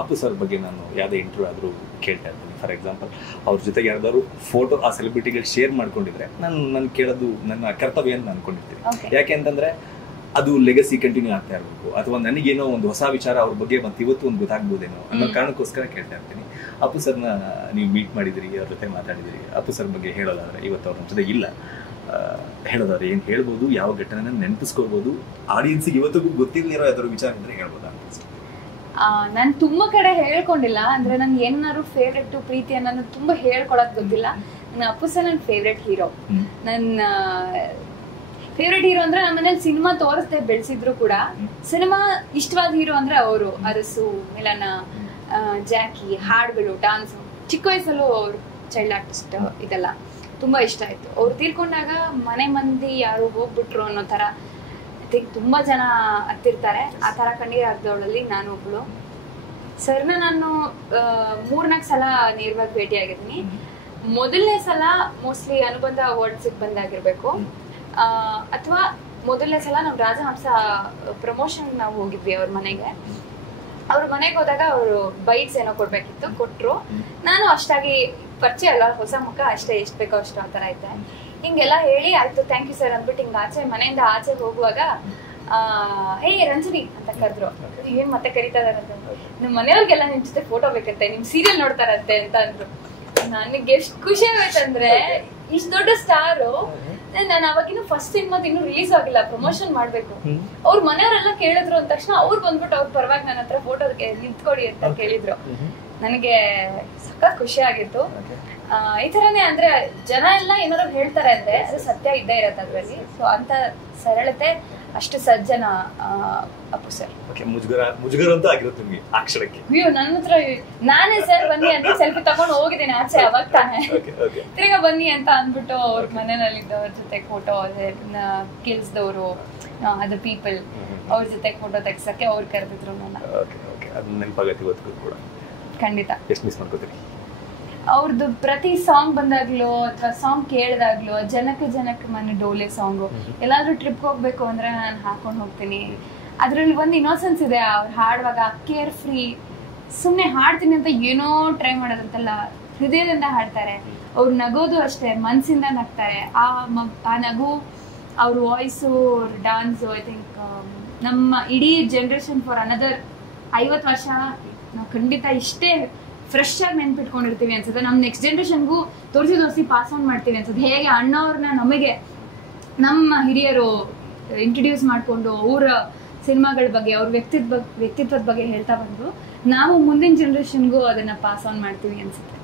Appu sir ಬಗ್ಗೆ ನಾನು ಯಾವುದೇ ಇಂಟರ್ವ್ಯೂ ಆದರೂ ಕೇಳ್ತಾ ಇರ್ತೀನಿ. ಫಾರ್ ಎಕ್ಸಾಂಪಲ್ ಅವ್ರ ಜೊತೆಗೆ ಯಾವ್ದಾದ್ರು ಫೋಟೋ ಆ ಸೆಲೆಬ್ರಿಟಿಗಳು ಶೇರ್ ಮಾಡ್ಕೊಂಡಿದ್ರೆ ನಾನು ಕೇಳೋದು ನನ್ನ ಕರ್ತವ್ಯ ಅಂತ ಅನ್ಕೊಂಡಿರ್ತೀನಿ. ಯಾಕೆ ಅಂತಂದ್ರೆ ಅದು ಲೆಗಸಿ ಕಂಟಿನ್ಯೂ ಆಗ್ತಾ ಇರಬೇಕು, ಅಥವಾ ನನಗೇನೋ ಒಂದು ಹೊಸ ವಿಚಾರ ಅವ್ರ ಬಗ್ಗೆ ಮತ್ತೆ ಇವತ್ತು ಒಂದು ಗೊತ್ತಾಗ್ಬೋದೇನೋ ಅನ್ನೋ ಕಾರಣಕ್ಕೋಸ್ಕರ ಕೇಳ್ತಾ ಇರ್ತೀನಿ. ಅಪ್ಪು ಸರ್ನ ನೀವು ಮೀಟ್ ಮಾಡಿದಿರಿ, ಅವ್ರ ಜೊತೆ ಮಾತಾಡಿದಿರಿ. ಅಪ್ಪು ಸರ್ ಬಗ್ಗೆ ಹೇಳೋದಾದ್ರೆ ಇವತ್ತು ಅವ್ರ ಜೊತೆ ಇಲ್ಲ, ಹೇಳೋದಾದ್ರೆ ಏನು ಹೇಳ್ಬೋದು, ಯಾವ ಘಟನೆನ ನೆನಪಿಸ್ಕೊಳ್ಬೋದು, ಆಡಿಯನ್ಸಿಗೆ ಇವತ್ತಿಗೂ ಗೊತ್ತಿಲ್ಲದಿರೋ ಯಾವ್ದಾದ್ರು ವಿಚಾರ ಇದ್ರೆ ಹೇಳ್ಬೋದಾ? ನಾನು ತುಂಬಾ ಕಡೆ ಹೇಳ್ಕೊಂಡಿಲ್ಲ, ಅಂದ್ರೆ ನನ್ ಏನಾದ್ರು ಫೇವ್ರೆಟ್ ಪ್ರೀತಿ ಅನ್ನೋದು ತುಂಬಾ ಹೇಳ್ಕೊಳಕ್ ಗೊತ್ತಿಲ್ಲ. ನನ್ನ ಅಪ್ಪು ಸರ್ ನನ್ನ ಫೇವ್ರೆಟ್ ಹೀರೋ. ನನ್ನ ಫೇವ್ರೆಟ್ ಹೀರೋ ಅಂದ್ರೆ ನಮ್ಮ ಮನೇಲಿ ಸಿನಿಮಾ ತೋರಿಸ್ದೆ ಬೆಳೆಸಿದ್ರು ಕೂಡ ಸಿನಿಮಾ ಇಷ್ಟವಾದ ಹೀರೋ ಅಂದ್ರೆ ಅವರು. ಅರಸು, ಮಿಲನ, ಜಾಕಿ, ಹಾಡುಗಳು, ಡಾನ್ಸ್. ಚಿಕ್ಕ ವಯಸ್ಸಲ್ಲೂ ಅವರು ಚೈಲ್ಡ್ ಆರ್ಟಿಸ್ಟ್ ಇದೆಲ್ಲ ತುಂಬಾ ಇಷ್ಟ ಆಯ್ತು. ಅವ್ರು ತೀರ್ಕೊಂಡಾಗ ಮನೆ ಮಂದಿ ಯಾರು ಹೋಗ್ಬಿಟ್ರು ಅನ್ನೋ ತರ ತುಂಬಾ ಜನ ಹತ್ತಿರ್ತಾರೆ. ಆ ತರ ಕಣ್ಣೀರ್ ಆಗ್ದವಳಲ್ಲಿ ನಾನು ಒಬ್ಳು. ಸರ್ನ ನಾನು 3-4 ಸಲ ನೇರವಾಗಿ ಭೇಟಿ ಆಗಿದ್ದೀನಿ. ಮೊದಲನೇ ಸಲ ಮೋಸ್ಟ್ಲಿ ಅನುಬಂಧ ಅವಾರ್ಡ್ಸ್ ಬಂದಾಗಿರ್ಬೇಕು, ಅಥವಾ ಮೊದಲನೇ ಸಲ ನಾವು ರಾಜಹಂಸ ಪ್ರಮೋಷನ್ ನಾವು ಹೋಗಿದ್ವಿ ಅವ್ರ ಮನೆಗೆ. ಅವ್ರ ಮನೆಗೆ ಹೋದಾಗ ಅವರು ಬೈಟ್ಸ್ ಏನೋ ಕೊಡ್ಬೇಕಿತ್ತು, ಕೊಟ್ರು. ನಾನು ಅಷ್ಟಾಗಿ ಪರಿಚಯ ಅಲ್ಲ, ಹೊಸ ಮುಖ ಅಷ್ಟೇ, ಎಷ್ಟು ಬೇಕೋ ಅಷ್ಟು ಆ ತರ ಐತೆ. ಹಿಂಗೆಲ್ಲ ಹೇಳಿ ಆಯ್ತು ಥ್ಯಾಂಕ್ ಯು ಸರ್ ಅಂದ್ಬಿಟ್ಟು ಹಿಂಗ ಮನೆಯಿಂದ ಆಚೆ ಹೋಗುವಾಗ ಹೇ ರಂಜನಿ ಅಂತ ಕರೆದ್ರು. ಏನ್ ಮತ್ತೆ ಕರೀತಾ ಇದಾರಂತ, ನಿಮ್ ಮನೆಯವ್ರಿಗೆಲ್ಲ ನಿಮ್ ಜೊತೆ ಫೋಟೋ ಬೇಕಂತೆ, ನಿಮ್ ಸೀರಿಯಲ್ ನೋಡ್ತಾರಂತೆ ಅಂತ ಅಂದ್ರು. ನನಗೆ ಎಷ್ಟು ಖುಷಿ ಆಯ್ತಂದ್ರೆ ಇಷ್ಟು ದೊಡ್ಡ ಸ್ಟಾರು. ನಾನು ಅವಾಗಿನ್ನು ಫಸ್ಟ್ ಸಿನಿಮಾ ಇನ್ನೂ ರಿಲೀಸ್ ಆಗಿಲ್ಲ, ಪ್ರಮೋಷನ್ ಮಾಡ್ಬೇಕು. ಅವ್ರ ಮನೆಯವರೆಲ್ಲ ಕೇಳಿದ್ರು ಅಂದ ತಕ್ಷಣ ಅವ್ರು ಬಂದ್ಬಿಟ್ಟು ಅವ್ರ ಪರವಾಗಿ ನನ್ನ ಹತ್ರ ಫೋಟೋ ನಿಂತ್ಕೊಡಿ ಅಂತ ಕೇಳಿದ್ರು. ನನಗೆ ಸಖತ್ ಖುಷಿ ಆಗಿತ್ತು. ಈ ತರನೇ ಅಂದ್ರೆ ಜನ ಎಲ್ಲ ಏನಾದ್ರು ಹೇಳ್ತಾರೆ ಅಂದ್ರೆ ಅದು ಸತ್ಯ ಇದ್ದೇ ಇರತ್ತೆ ಅದ್ರಲ್ಲಿ. ಸೊ ಅಂತ ಸರಳತೆ, ಅಷ್ಟು ಸಜ್ಜನ ಅಪ್ಪು ಸರ್. ಮುಜುಗರ ಅಂತ ಆಗಿರುತ್ತೆ ನಿಮ್ಗೆ ಆ ಕ್ಷಣಕ್ಕೆ? ಅಯ್ಯೋ, ನನ್ನ ಹತ್ರ ನಾನೇ ಸರ್ ಬನ್ನಿ ಅಂತ ಸೆಲ್ಫಿ ತಗೊಂಡು ಹೋಗಿದ್ದೀನಿ ಆಚೆ. ಅವಾಗ ತಾನೆ ತಿರ್ಗಾ ಬನ್ನಿ ಅಂತ ಅಂದ್ಬಿಟ್ಟು ಅವ್ರ ಮನೆಯಲ್ಲಿದ್ದವ್ರ ಜೊತೆ ಫೋಟೋ, ಕೆಲ್ಸದವರು, ಅದರ್ ಪೀಪಲ್ ಅವ್ರ ಜೊತೆ ಫೋಟೋ ತೆಗ್ಸಕ್ಕೆ ಅವ್ರು ಕರೆದಿದ್ರು ನನ್ನ. ಖಂಡಿತ. ಎಷ್ಟು ಮಿಸ್ ಮಾಡ್ಕೋತೀರಿ ಅವ್ರದ್ದು ಪ್ರತಿ ಸಾಂಗ್ ಬಂದಾಗ್ಲೂ ಅಥವಾ ಸಾಂಗ್ ಕೇಳಿದಾಗ್ಲೂ, ಜನಕ ಮನೆ ಡೋಲೆ ಸಾಂಗು, ಎಲ್ಲಾದ್ರೂ ಟ್ರಿಪ್ ಹೋಗ್ಬೇಕು ಅಂದ್ರೆ ನಾನು ಹಾಕೊಂಡು ಹೋಗ್ತೀನಿ. ಅದ್ರಲ್ಲಿ ಒಂದು ಇನ್ನೋಸೆನ್ಸ್ ಇದೆ. ಅವ್ರು ಹಾಡುವಾಗ ಕೇರ್ ಫ್ರೀ, ಸುಮ್ಮನೆ ಹಾಡ್ತೀನಿ ಅಂತ ಏನೋ ಟ್ರೈ ಮಾಡೋದಂತಲ್ಲ, ಹೃದಯದಿಂದ ಹಾಡ್ತಾರೆ. ಅವ್ರು ನಗೋದು ಅಷ್ಟೇ, ಮನ್ಸಿಂದ ನಗ್ತಾರೆ. ಆ ನಗು, ಅವ್ರ ವಾಯ್ಸು, ಅವ್ರ ಡಾನ್ಸು, ಐ ಥಿಂಕ್ ನಮ್ಮ ಇಡೀ ಜನರೇಷನ್ ಫಾರ್ ಅನದರ್ 50 ವರ್ಷ ನಾವು ಖಂಡಿತ ಇಷ್ಟೇ ಫ್ರೆಶ್ ಆಗಿ ನೆನ್ಪಿಟ್ಕೊಂಡಿರ್ತೀವಿ ಅನ್ಸುತ್ತೆ. ನಮ್ಮ ನೆಕ್ಸ್ಟ್ ಜನರೇಷನ್ಗೂ ತೋರಿಸಿ ಪಾಸ್ ಆನ್ ಮಾಡ್ತೀವಿ ಅನ್ಸುತ್ತೆ. ಹೇಗೆ ಅಣ್ಣವ್ರನ್ನ ನಮಗೆ ನಮ್ಮ ಹಿರಿಯರು ಇಂಟ್ರೊಡ್ಯೂಸ್ ಮಾಡಿಕೊಂಡು ಅವರ ಸಿನಿಮಾಗಳ ಬಗ್ಗೆ, ಅವ್ರ ವ್ಯಕ್ತಿತ್ವದ ಬಗ್ಗೆ ಹೇಳ್ತಾ ಬಂದ್ರು, ನಾವು ಮುಂದಿನ ಜನರೇಷನ್ಗೂ ಅದನ್ನ ಪಾಸ್ ಆನ್ ಮಾಡ್ತೀವಿ ಅನ್ಸುತ್ತೆ.